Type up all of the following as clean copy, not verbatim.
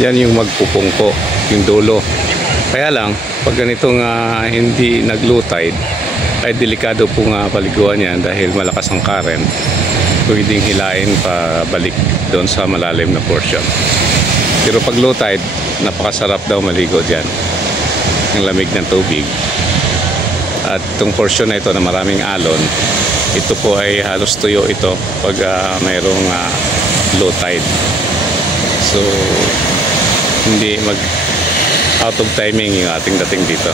Yan yung magpupungko, yung dulo. Kaya lang, pag ganitong hindi nag-low tide, ay delikado po nga paliguan yan dahil malakas ang current. Pwedeng hilain pa balik doon sa malalim na portion. Pero pag low tide, napakasarap daw maligo dyan. Ang lamig ng tubig. At itong portion na ito na maraming alon, ito po ay halos tuyo ito pag mayroong low tide. So, hindi mag out of timing yung ating dating dito.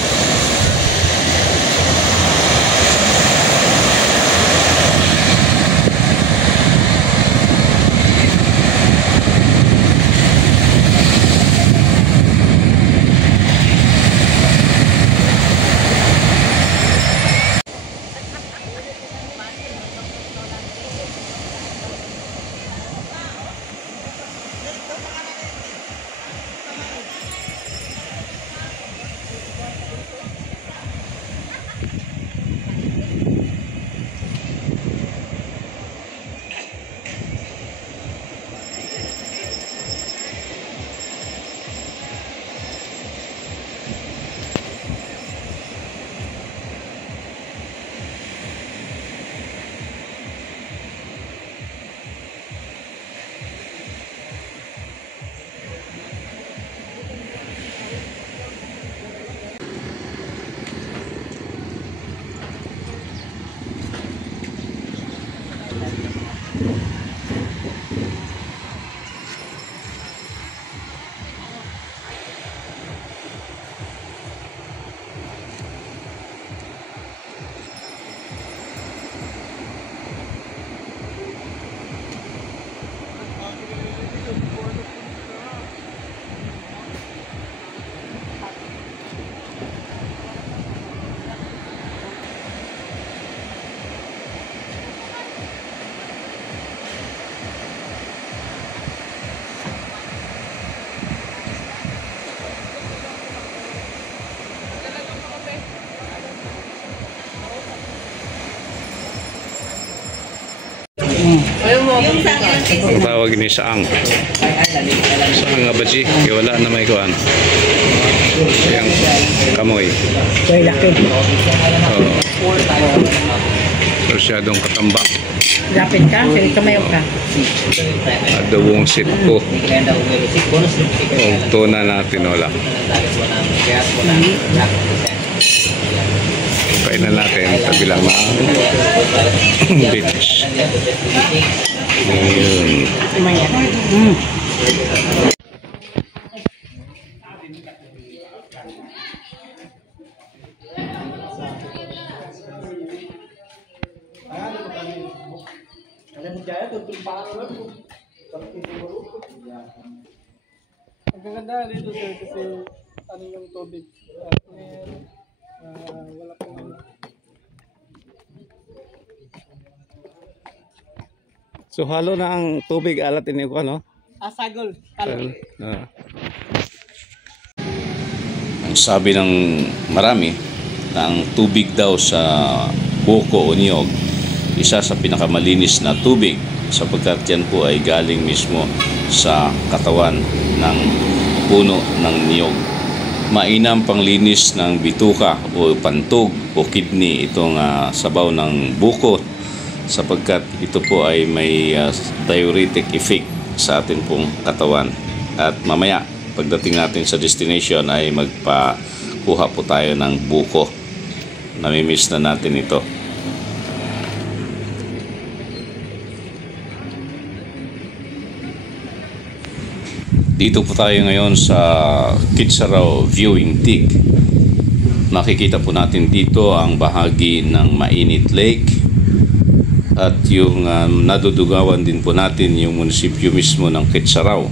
Ang tawag ni saang. Saang nga ba si? Wala na may kuhan. Yang kamoy. May laki. Masyadong katamba. Lapit ka, sige kamayo ka. Adobong sitko. Tuna na tinola. Kainan natin kabilang mga beach. Ayun. Ang gaganda dito sir kasi ano yung tubig at wala pong So halo na ang tubig alat ini ko ano? asagol. Ang sabi ng marami na ang tubig daw sa buko o niyog isa sa pinakamalinis na tubig sapagkat yan po ay galing mismo sa katawan ng puno ng niyog. Mainam panglinis ng bituka o pantog o kidney itong sabaw ng buko sapagkat ito po ay may diuretic effect sa atin pong katawan. At mamaya pagdating natin sa destination ay magpakuha po tayo ng buko. Namimiss na natin ito. Dito po tayo ngayon sa Kitsaraw Viewing Dig. Makikita po natin dito ang bahagi ng Mainit Lake at yung nadudugawan din po natin yung munisipyo mismo ng Kitsaraw.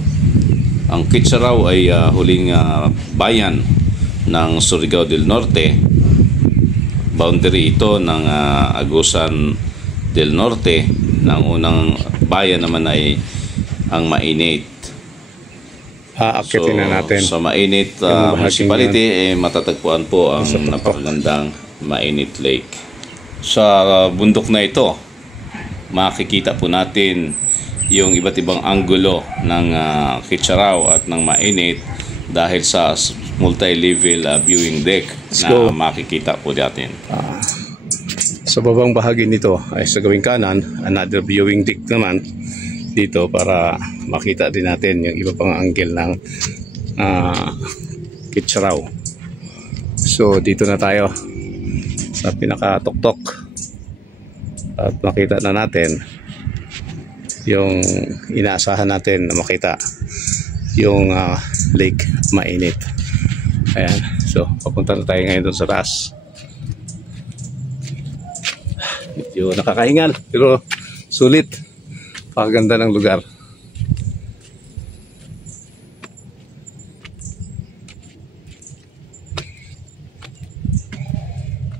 Ang Kitsaraw ay huling bayan ng Surigao del Norte. Boundary ito ng Agusan del Norte. Ng unang bayan naman ay ang Mainit. Aakyatin na natin. Sa Mainit Municipality matatagpuan po ang napakagandang Mainit Lake. Sa bundok na ito makikita po natin yung iba't ibang anggulo ng Kitsaraw at ng mainit dahil sa multi-level viewing deck na makikita po natin. Sa babang bahagi nito ay sa gawing kanan, another viewing deck naman dito para makita din natin yung iba pang angle ng Kitsaraw. So dito na tayo sa pinakatuktok at makita na natin yung inaasahan natin na makita, yung lake mainit. Ayan, so papunta na tayo ngayon doon sa taas. Medyo nakakahingal pero sulit, pakaganda ng lugar.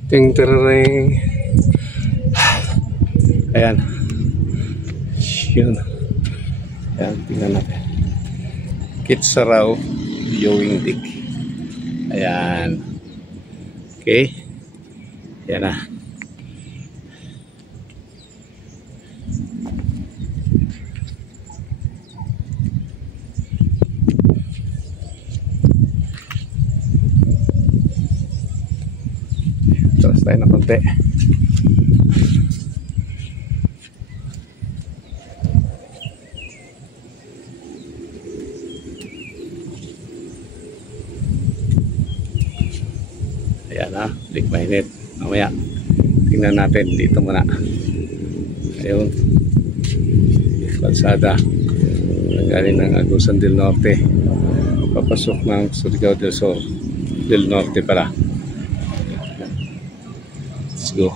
Ting tereng. Ayan. Yun. Ayan, tingnan natin. Kitsaraw viewing deck. Ayan. Okay. Ayan na. Taas tayo ng konti. Ayan na, lake mainit. Mamaya tingnan natin dito muna. Ayun, kalsada galing ng Agusan del Norte papasok ng Surigao del Sur del Norte pala. Let's go.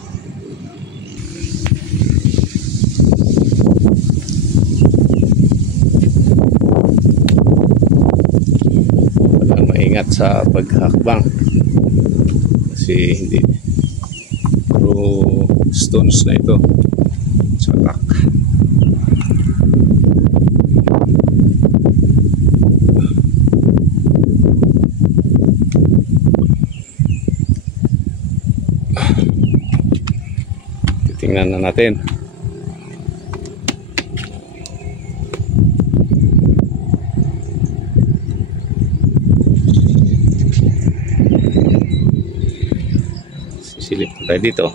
Walang maingat sa paghakbang kasi hindi puro stones na ito sa rock. Tingnan na natin. Sisilip tayo dito.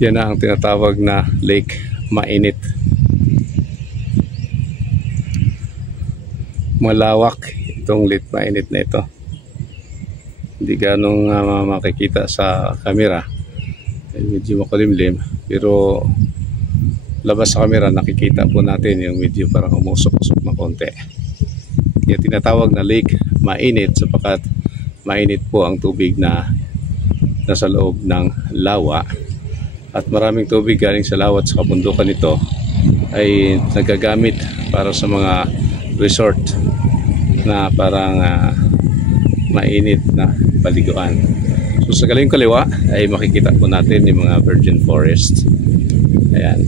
Yan na ang tinatawag na lake mainit. Malawak itong lake mainit na ito. Hindi ganong makikita sa camera. Medyo makulimlim. Pero labas sa camera nakikita po natin yung medyo parang umusok-usok na konti. Kaya tinatawag na lake mainit sapagkat mainit po ang tubig na nasa loob ng lawa. At maraming tubig galing sa lawa at sa kabundukan nito ay nagagamit para sa mga resort na parang mainit na paliguan. So sa galing kaliwa ay makikita po natin yung mga virgin forest. Ayan.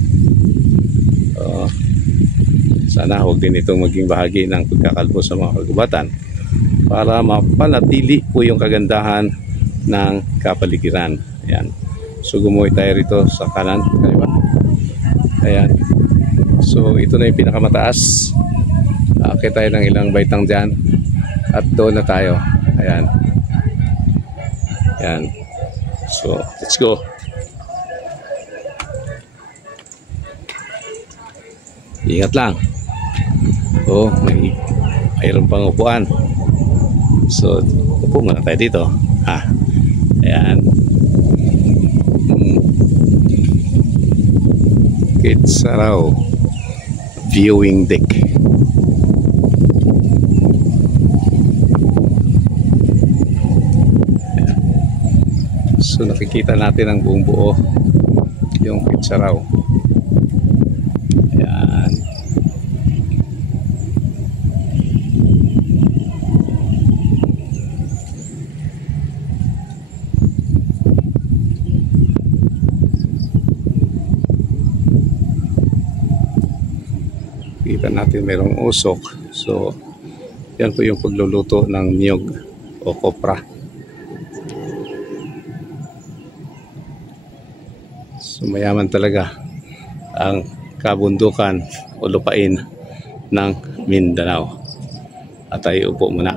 Sana huwag din itong maging bahagi ng pagkakalbo sa mga kagubatan para mapanatili po yung kagandahan ng kapaligiran. Ayan. So gumuhi tayo rito sa kanan, kaliwa. Ayan. So ito na yung pinakamataas. Akit tayo ng ilang baitang dyan. At doon na tayo. Ayan. Ayan. So let's go. Ingat lang. Oh, mayroon pang upuan. So upo muna tayo dito. Ayan. Kitsaraw viewing deck. Ayan. So nakikita natin ang buong buo yung Kitsaraw. Ayan. Kita natin mayroong usok. So yan po yung pagluluto ng niyog o kopra. So mayaman talaga ang kabundukan o lupain ng Mindanao. At tayo upo muna.